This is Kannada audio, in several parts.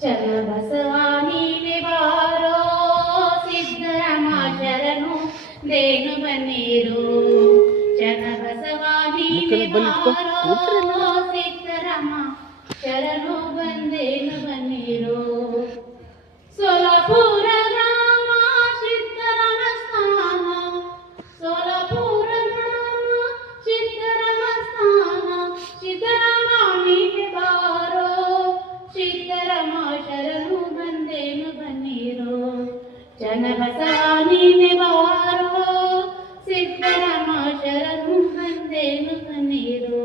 ಚನ್ನಬಸವ ನೀನೆ ಬಾರೋ ಸಿದ್ದರಾಮ ಶರಣು ದೇನು ಬನ್ನಿರು ಚನ್ನಬಸವ ನೀನೆ ಬಾರೋ ಸಿದ್ದರಾಮ ಶರಣು ಬಂದೇನು ಬನ್ನಿರು ಸೋಲಾಪುರ ಗ್ರಾಮ ಸಿದ್ದರಾಮ ಸ್ಥಾನ ಸೋಲಾಪುರ ಗ್ರಾಮ ಸಿದ್ದರಾಮ ಸ್ಥಾನ ಸಿದ್ದರಾಮ ನೀನೆ ಬಾರೋ ಸಿದ್ದರಾಮ ಶರಣು ಬಂದೇನು ಬನ್ನಿರು ಚನ್ನಬಸವ ನೀನೆ ಬಾರೋ ಸಿದ್ದರಾಮ ಶರಣು ಬಂದೇನು ಬನ್ನಿರು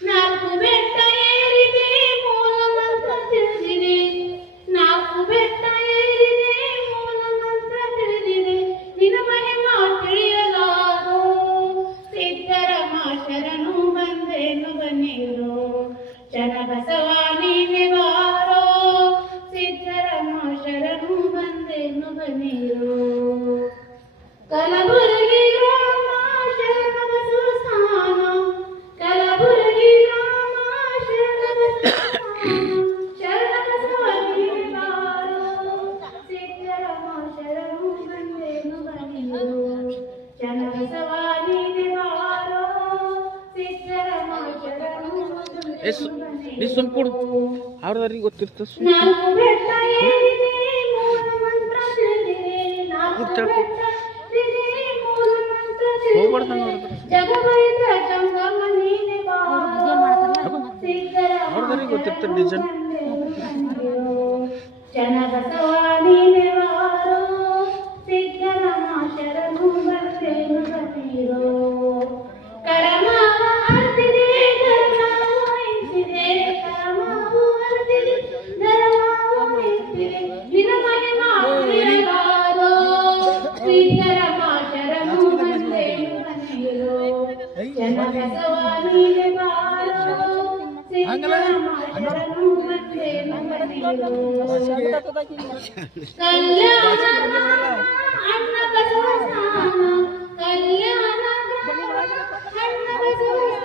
ನಾಲ್ಕು ಬೆಟ್ಟ ಏರಿದೆ ಮೂಲ ಮಂತ್ರ ತಿಳಿದಿದೆ ನಾಲ್ಕು ಬೆಟ್ಟ ಏರಿದೆ ಮೂಲ ಮಂತ್ರ ತಿಳಿದಿದೆ ನಿನ್ನ ಮಹಿಮಾ ತಿಳಿಯಲಾರೋ ಸಿದ್ದರಾಮ ಶರಣು ಬಂದೇನು ಬನ್ನಿರು ಚನ್ನಬಸವ ನೀನೆ ಬಾರೋ ಸಿದ್ದರಾಮ ಶರಣು ಬಂದೇನು ಬನ್ನಿರು ಕಲಬುರಗಿ ಗ್ರಾಮ ಶರಣಬಸವ ಸ್ಥಾನ ಕಲಬುರಗಿ ಗ್ರಾಮ ಶರಣಬಸವ ಸ್ಥಾನ ಶರಣಬಸವ ನೀನೆ ಬಾರೋ ಸಿದ್ದರಾಮ ಶರಣು ಬಂದೇನು ಬನ್ನಿರು ಚನ್ನಬಸವ ನೀನೆ ಬಾರೋ ಸಿದ್ದರಾಮ ಶರಣು ಸುಮ್ಕೂಡು ಅವ್ರದವ್ರಿಗೆ ಗೊತ್ತಿರ್ತದೆ ನಾಲ್ಕು ಬೆಟ್ಟ ಏರಿದೆ ಮೂಲ ಮಂತ್ರ ತಿಳಿದಿದೆ ನಾಲ್ಕು ಬೆಟ್ಟ ಏರಿದೆ ಮೂಲ ಮಂತ್ರ ತಿಳಿದಿದೆ ಜಗವೈದ ಜಂಗಮ ನೀನೆ ಬಾರೋ ಸಿದ್ದರಾಮ ಅವ್ರದವ್ರಿಗೆ ಗೊತ್ತಿರ್ತದೆ ಡಿಸೈನ್ ಚನ್ನಬಸವ ನೀನೆ ಬಾರೋ ಸಿದ್ದರಾಮ ಶರಣು ಬಂದೇನು ಬನ್ನಿರು ಕರಮಾವ ಅಂತಿದೆ ಕರಮಾವ ಎಂತಿದೆ ಕರಮಾವು ಅಂತಿದೆ ಧರ್ಮಾವು ಎಂತಿದೆ ನಿನ್ನ ಮಹಿಮಾ ತಿಳಿಯಲಾರೋ ಸಿದ್ದರಾಮ ಶರಣು ಬಂದೇನು ಬನ್ನಿರು ಚನ್ನಬಸವ ನೀನೆ ಬಾರೋ ಸಿದ್ದರಾಮ ಶರಣು ಬಂದೇನು ಬನ್ನಿರು ಕಲ್ಯಾಣ ಅಣ್ಣ ಬಸವ ಸ್ಥಾನ ಕಲ್ಯಾಣ ಅಣ್ಣ ಬಸವ